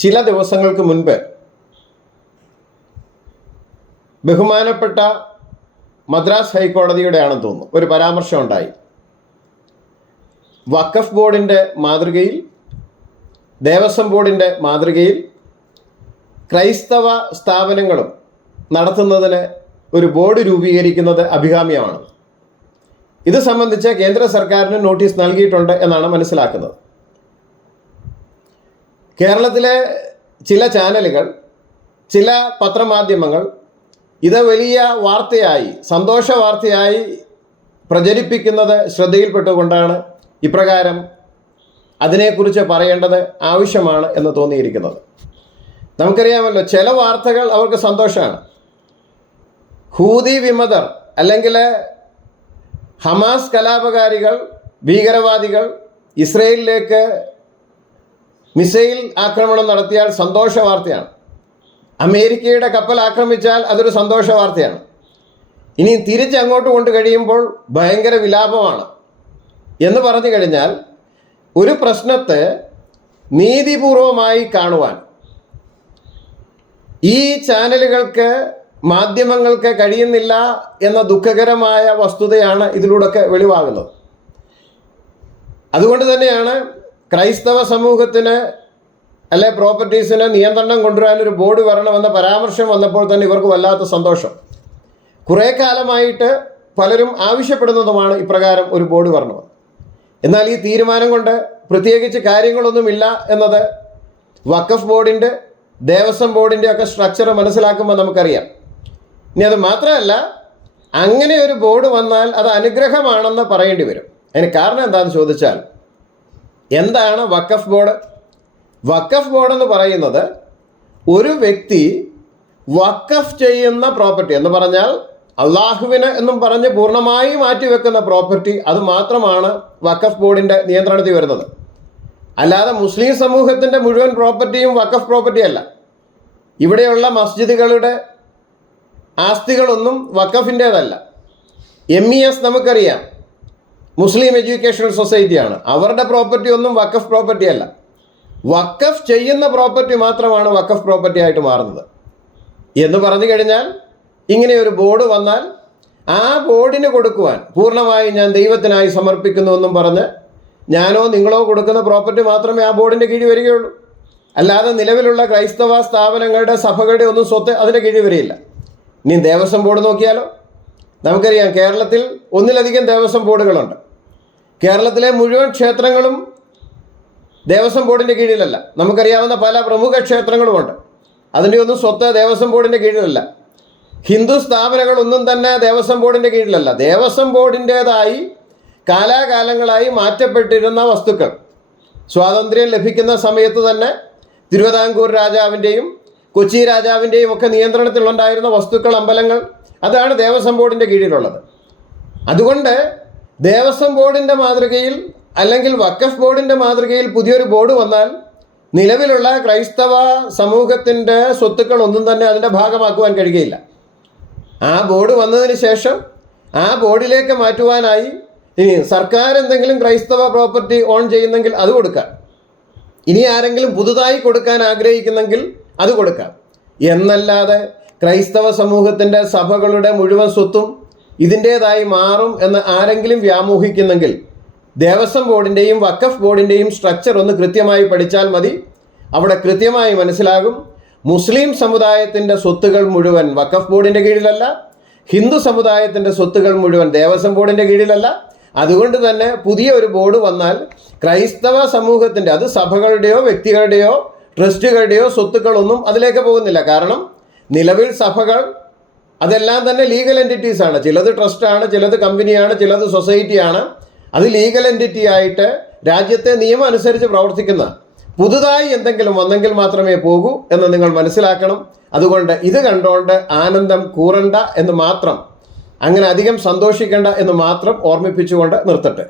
ചില ദിവസങ്ങൾക്ക് മുൻപ് ബഹുമാനപ്പെട്ട മദ്രാസ് ഹൈക്കോടതിയുടെ ആണെന്ന് തോന്നുന്നു. ഒരു പരാമർശം ഉണ്ടായി. വഖഫ് ബോർഡിന്റെ മാതൃകയിൽ ദേവസ്വം ബോർഡിന്റെ മാതൃകയിൽ ക്രൈസ്തവ സ്ഥാപനങ്ങളും നടത്തുന്നതിന് ഒരു ബോർഡ് രൂപീകരിക്കുന്നത് അഭികാമ്യമാണ്. ഇത് സംബന്ധിച്ച് കേന്ദ്ര സർക്കാരിന് നോട്ടീസ് നൽകിയിട്ടുണ്ട് എന്നാണ് മനസ്സിലാക്കുന്നത്. കേരളത്തിലെ ചില ചാനലുകൾ ചില പത്രമാധ്യമങ്ങൾ ഇത് വലിയ വാർത്തയായി സന്തോഷ വാർത്തയായി പ്രചരിപ്പിക്കുന്നത് ശ്രദ്ധയിൽപ്പെട്ടുകൊണ്ടാണ് ഇപ്രകാരം അതിനെക്കുറിച്ച് പറയേണ്ടത് ആവശ്യമാണ് എന്ന് തോന്നിയിരിക്കുന്നത്. നമുക്കറിയാമല്ലോ ചില വാർത്തകൾ അവർക്ക് സന്തോഷമാണ്. ഹൂതി വിമതർ അല്ലെങ്കിൽ ഹമാസ് കലാപകാരികൾ ഭീകരവാദികൾ ഇസ്രയേലിലേക്ക് മിസൈൽ ആക്രമണം നടത്തിയാൽ സന്തോഷ വാർത്തയാണ്. അമേരിക്കയുടെ കപ്പൽ ആക്രമിച്ചാൽ അതൊരു സന്തോഷ വാർത്തയാണ്. ഇനി തിരിച്ചങ്ങോട്ട് കൊണ്ട് കഴിയുമ്പോൾ ഭയങ്കര വിലാപമാണ്. എന്ന് പറഞ്ഞു കഴിഞ്ഞാൽ ഒരു പ്രശ്നത്തെ നീതിപൂർവമായി കാണുവാൻ ഈ ചാനലുകൾക്ക് മാധ്യമങ്ങൾക്ക് കഴിയുന്നില്ല എന്ന ദുഃഖകരമായ വസ്തുതയാണ് ഇതിലൂടെയൊക്കെ വെളിവാകുന്നത്. അതുകൊണ്ട് തന്നെയാണ് ക്രൈസ്തവ സമൂഹത്തിന് അല്ലെ പ്രോപ്പർട്ടീസിന് നിയന്ത്രണം കൊണ്ടുവരാൻ ഒരു ബോർഡ് വരണമെന്ന പരാമർശം വന്നപ്പോൾ തന്നെ ഇവർക്ക് വല്ലാത്ത സന്തോഷം. കുറേ കാലമായിട്ട് പലരും ആവശ്യപ്പെടുന്നതുമാണ് ഇപ്രകാരം ഒരു ബോർഡ് വരണമെന്ന്. എന്നാൽ ഈ തീരുമാനം കൊണ്ട് പ്രത്യേകിച്ച് കാര്യങ്ങളൊന്നുമില്ല എന്നത് വഖഫ് ബോർഡിന്റെ ദേവസ്വം ബോർഡിന്റെ ഒക്കെ സ്ട്രക്ചർ മനസ്സിലാക്കുമ്പോൾ നമുക്കറിയാം. ഇനി അത് മാത്രമല്ല അങ്ങനെ ഒരു ബോർഡ് വന്നാൽ അത് അനുഗ്രഹമാണെന്ന് പറയേണ്ടി വരും. അതിന് കാരണം എന്താണെന്ന് ചോദിച്ചാൽ എന്താണ് വക്കഫ് ബോർഡ്? വക്കഫ് ബോർഡ് എന്ന് പറയുന്നത് ഒരു വ്യക്തി വക്കഫ് ചെയ്യുന്ന പ്രോപ്പർട്ടി എന്ന് പറഞ്ഞാൽ അള്ളാഹുവിന് എന്നും പറഞ്ഞ് പൂർണമായി മാറ്റിവെക്കുന്ന പ്രോപ്പർട്ടി അത് മാത്രമാണ് വക്കഫ് ബോർഡിന്റെ നിയന്ത്രണത്തിൽ വരുന്നത്. അല്ലാതെ മുസ്ലിം സമൂഹത്തിന്റെ മുഴുവൻ പ്രോപ്പർട്ടിയും വക്കഫ് പ്രോപ്പർട്ടി അല്ല. ഇവിടെയുള്ള മസ്ജിദുകളുടെ ആസ്തികളൊന്നും വക്കഫിന്റേതല്ല എം ഇ എസ് നമുക്കറിയാം. മുസ്ലിം എഡ്യൂക്കേഷണൽ സൊസൈറ്റിയാണ്. അവരുടെ പ്രോപ്പർട്ടി ഒന്നും വക്കഫ് പ്രോപ്പർട്ടി അല്ല. വക്കഫ് ചെയ്യുന്ന പ്രോപ്പർട്ടി മാത്രമാണ് വക്കഫ് പ്രോപ്പർട്ടി ആയിട്ട് മാറുന്നത്. എന്ന് പറഞ്ഞു കഴിഞ്ഞാൽ ഇങ്ങനെ ഒരു ബോർഡ് വന്നാൽ ആ ബോർഡിന് കൊടുക്കുവാൻ പൂർണമായും ഞാൻ ദൈവത്തിനായി സമർപ്പിക്കുന്നു എന്നും പറഞ്ഞ് ഞാനോ നിങ്ങളോ കൊടുക്കുന്ന പ്രോപ്പർട്ടി മാത്രമേ ആ ബോർഡിന്റെ കീഴിൽ വരികയുള്ളൂ. അല്ലാതെ നിലവിലുള്ള ക്രൈസ്തവ സ്ഥാപനങ്ങളുടെ സഭകളുടെ ഒന്നും സ്വത്ത് അതിന്റെ കീഴിൽ വരികയില്ല. ഇനി ദേവസ്വം ബോർഡ് നോക്കിയാലോ? നമുക്കറിയാം കേരളത്തിൽ ഒന്നിലധികം ദേവസ്വം ബോർഡുകളുണ്ട്. കേരളത്തിലെ മുഴുവൻ ക്ഷേത്രങ്ങളും ദേവസ്വം ബോർഡിന്റെ കീഴിലല്ല. നമുക്കറിയാവുന്ന പല പ്രമുഖ ക്ഷേത്രങ്ങളുമുണ്ട്. അതിന്റെ ഒന്നും സ്വത്ത് ദേവസ്വം ബോർഡിന്റെ കീഴിലല്ല. ഹിന്ദു സ്ഥാപനങ്ങളൊന്നും തന്നെ ദേവസ്വം ബോർഡിന്റെ കീഴിലല്ല. ദേവസ്വം ബോർഡിന്റേതായി കാലാകാലങ്ങളായി മാറ്റപ്പെട്ടിരുന്ന വസ്തുക്കൾ. സ്വാതന്ത്ര്യം ലഭിക്കുന്ന സമയത്ത് തന്നെ തിരുവിതാംകൂർ രാജാവിന്റെയും കൊച്ചി രാജാവിന്റെയും ഒക്കെ നിയന്ത്രണത്തിലുണ്ടായിരുന്ന വസ്തുക്കൾ അമ്പലങ്ങൾ അതാണ് ദേവസ്വം ബോർഡിന്റെ കീഴിലുള്ളത്. അതുകൊണ്ട് ദേവസ്വം ബോർഡിന്റെ മാതൃകയിൽ അല്ലെങ്കിൽ വക്കഫ് ബോർഡിന്റെ മാതൃകയിൽ പുതിയൊരു ബോർഡ് വന്നാൽ നിലവിലുള്ള ക്രൈസ്തവ സമൂഹത്തിന്റെ സ്വത്തുക്കൾ ഒന്നും തന്നെ അതിന്റെ ഭാഗമാക്കുവാൻ കഴിയുകയില്ല. ആ ബോർഡ് വന്നതിന് ശേഷം ആ ബോർഡിലേക്ക് മാറ്റുവാനായി ഇനി സർക്കാർ എന്തെങ്കിലും ക്രൈസ്തവ പ്രോപ്പർട്ടി ഓൺ ചെയ്യുന്നെങ്കിൽ അത് കൊടുക്കാം. ഇനി ആരെങ്കിലും പുതുതായി കൊടുക്കാൻ ആഗ്രഹിക്കുന്നെങ്കിൽ അത് കൊടുക്കാം. എന്നല്ലാതെ ക്രൈസ്തവ സമൂഹത്തിന്റെ സഭകളുടെ മുഴുവൻ സ്വത്തും ഇതിന്റേതായി മാറും എന്ന് ആരെങ്കിലും വ്യാമോഹിക്കുന്നെങ്കിൽ ദേവസ്വം ബോർഡിന്റെയും വഖഫ് ബോർഡിന്റെയും സ്ട്രക്ചർ ഒന്ന് കൃത്യമായി പഠിച്ചാൽ മതി. അവിടെ കൃത്യമായി മനസ്സിലാകും. മുസ്ലിം സമുദായത്തിന്റെ സ്വത്തുകൾ മുഴുവൻ വഖഫ് ബോർഡിന്റെ കീഴിലല്ല. ഹിന്ദു സമുദായത്തിന്റെ സ്വത്തുകൾ മുഴുവൻ ദേവസ്വം ബോർഡിന്റെ കീഴിലല്ല. അതുകൊണ്ട് തന്നെ പുതിയ ഒരു ബോർഡ് വന്നാൽ ക്രൈസ്തവ സമൂഹത്തിന്റെ അത് സഭകളുടെയോ വ്യക്തികളുടെയോ ട്രസ്റ്റുകളുടെയോ സ്വത്തുക്കളൊന്നും അതിലേക്ക് പോകുന്നില്ല. കാരണം നിലവിൽ സഭകൾ അതെല്ലാം തന്നെ ലീഗൽ എന്റിറ്റീസ് ആണ്. ചിലത് ട്രസ്റ്റാണ് ചിലത് കമ്പനിയാണ് ചിലത് സൊസൈറ്റിയാണ് അത് ലീഗൽ എന്റിറ്റി ആയിട്ട് രാജ്യത്തെ നിയമം അനുസരിച്ച് പ്രവർത്തിക്കുന്ന പുതുതായി എന്തെങ്കിലും വന്നെങ്കിൽ മാത്രമേ പോകൂ എന്ന് നിങ്ങൾ മനസ്സിലാക്കണം. അതുകൊണ്ട് ഇത് കണ്ടുകൊണ്ട് ആനന്ദം കൂറണ്ട എന്ന് മാത്രം അങ്ങനെ അധികം സന്തോഷിക്കേണ്ട എന്ന് മാത്രം ഓർമ്മിപ്പിച്ചുകൊണ്ട് നിർത്തട്ടെ.